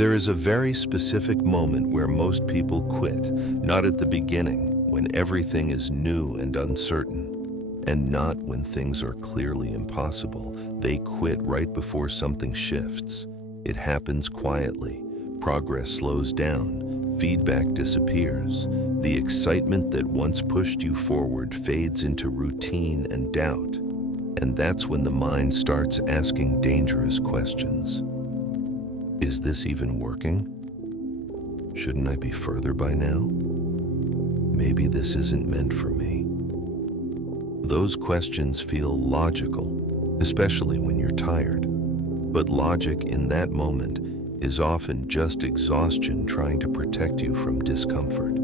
There is a very specific moment where most people quit, not at the beginning, when everything is new and uncertain, and not when things are clearly impossible. They quit right before something shifts. It happens quietly. Progress slows down. Feedback disappears. The excitement that once pushed you forward fades into routine and doubt. And that's when the mind starts asking dangerous questions. Is this even working? Shouldn't I be further by now? Maybe this isn't meant for me. Those questions feel logical, especially when you're tired. But logic in that moment is often just exhaustion trying to protect you from discomfort.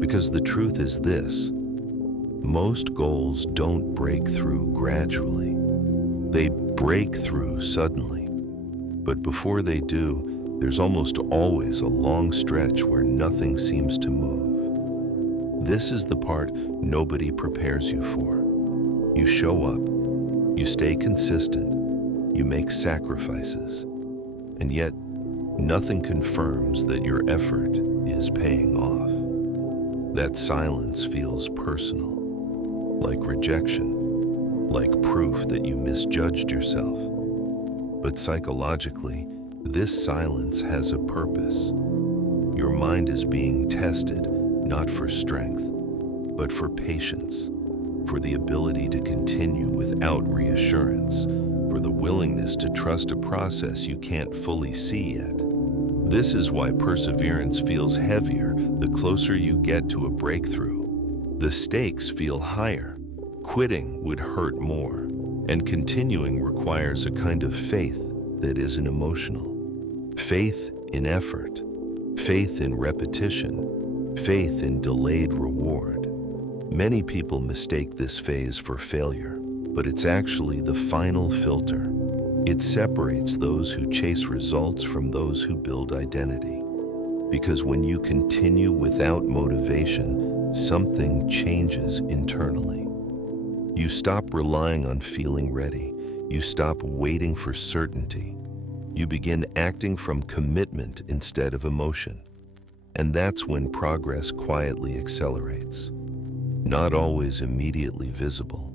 Because the truth is this: most goals don't break through gradually. They break through suddenly. But before they do, there's almost always a long stretch where nothing seems to move. This is the part nobody prepares you for. You show up, you stay consistent, you make sacrifices, and yet nothing confirms that your effort is paying off. That silence feels personal, like rejection, like proof that you misjudged yourself. But psychologically, this silence has a purpose. Your mind is being tested, not for strength, but for patience, for the ability to continue without reassurance, for the willingness to trust a process you can't fully see yet. This is why perseverance feels heavier the closer you get to a breakthrough. The stakes feel higher. Quitting would hurt more. And continuing requires a kind of faith that isn't emotional. Faith in effort, faith in repetition, faith in delayed reward. Many people mistake this phase for failure, but it's actually the final filter. It separates those who chase results from those who build identity. Because when you continue without motivation, something changes internally. You stop relying on feeling ready. You stop waiting for certainty. You begin acting from commitment instead of emotion. And that's when progress quietly accelerates. Not always immediately visible,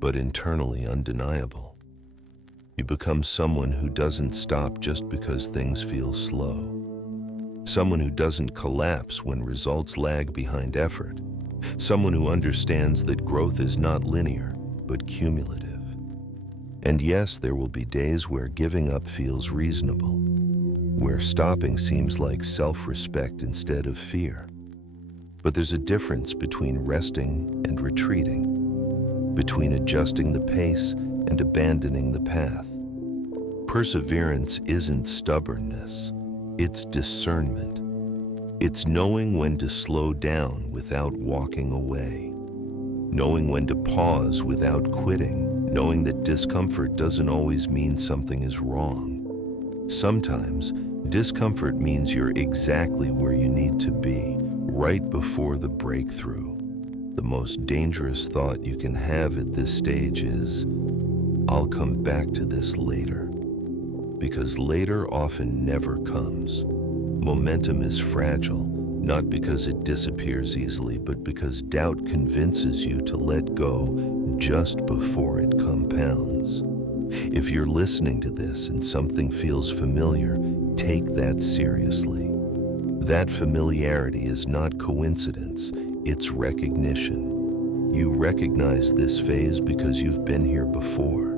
but internally undeniable. You become someone who doesn't stop just because things feel slow. Someone who doesn't collapse when results lag behind effort. Someone who understands that growth is not linear, but cumulative. And yes, there will be days where giving up feels reasonable, where stopping seems like self-respect instead of fear. But there's a difference between resting and retreating, between adjusting the pace and abandoning the path. Perseverance isn't stubbornness, it's discernment. It's knowing when to slow down without walking away, knowing when to pause without quitting, knowing that discomfort doesn't always mean something is wrong. Sometimes, discomfort means you're exactly where you need to be, right before the breakthrough. The most dangerous thought you can have at this stage is, "I'll come back to this later." Because later often never comes. Momentum is fragile, not because it disappears easily, but because doubt convinces you to let go just before it compounds. If you're listening to this and something feels familiar, take that seriously. That familiarity is not coincidence, it's recognition. You recognize this phase because you've been here before,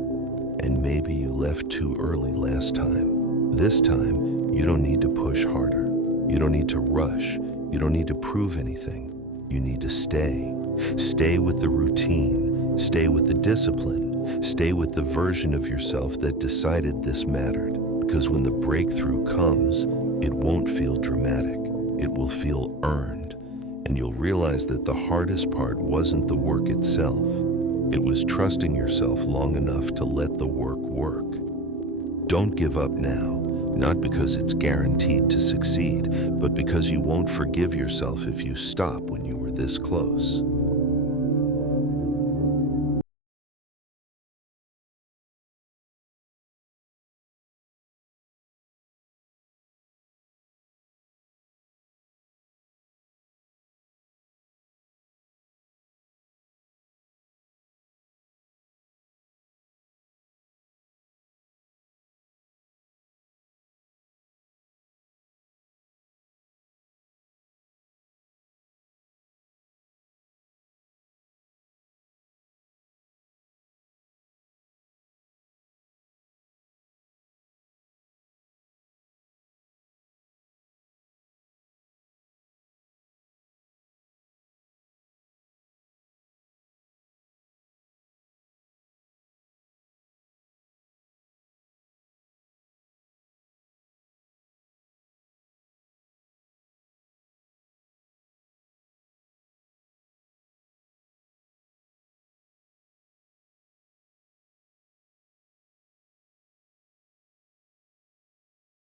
and maybe you left too early last time. This time, you don't need to push harder. You don't need to rush. You don't need to prove anything. You need to stay. Stay with the routine. Stay with the discipline. Stay with the version of yourself that decided this mattered. Because when the breakthrough comes, it won't feel dramatic. It will feel earned. And you'll realize that the hardest part wasn't the work itself. It was trusting yourself long enough to let the work work. Don't give up now. Not because it's guaranteed to succeed, but because you won't forgive yourself if you stop when you were this close.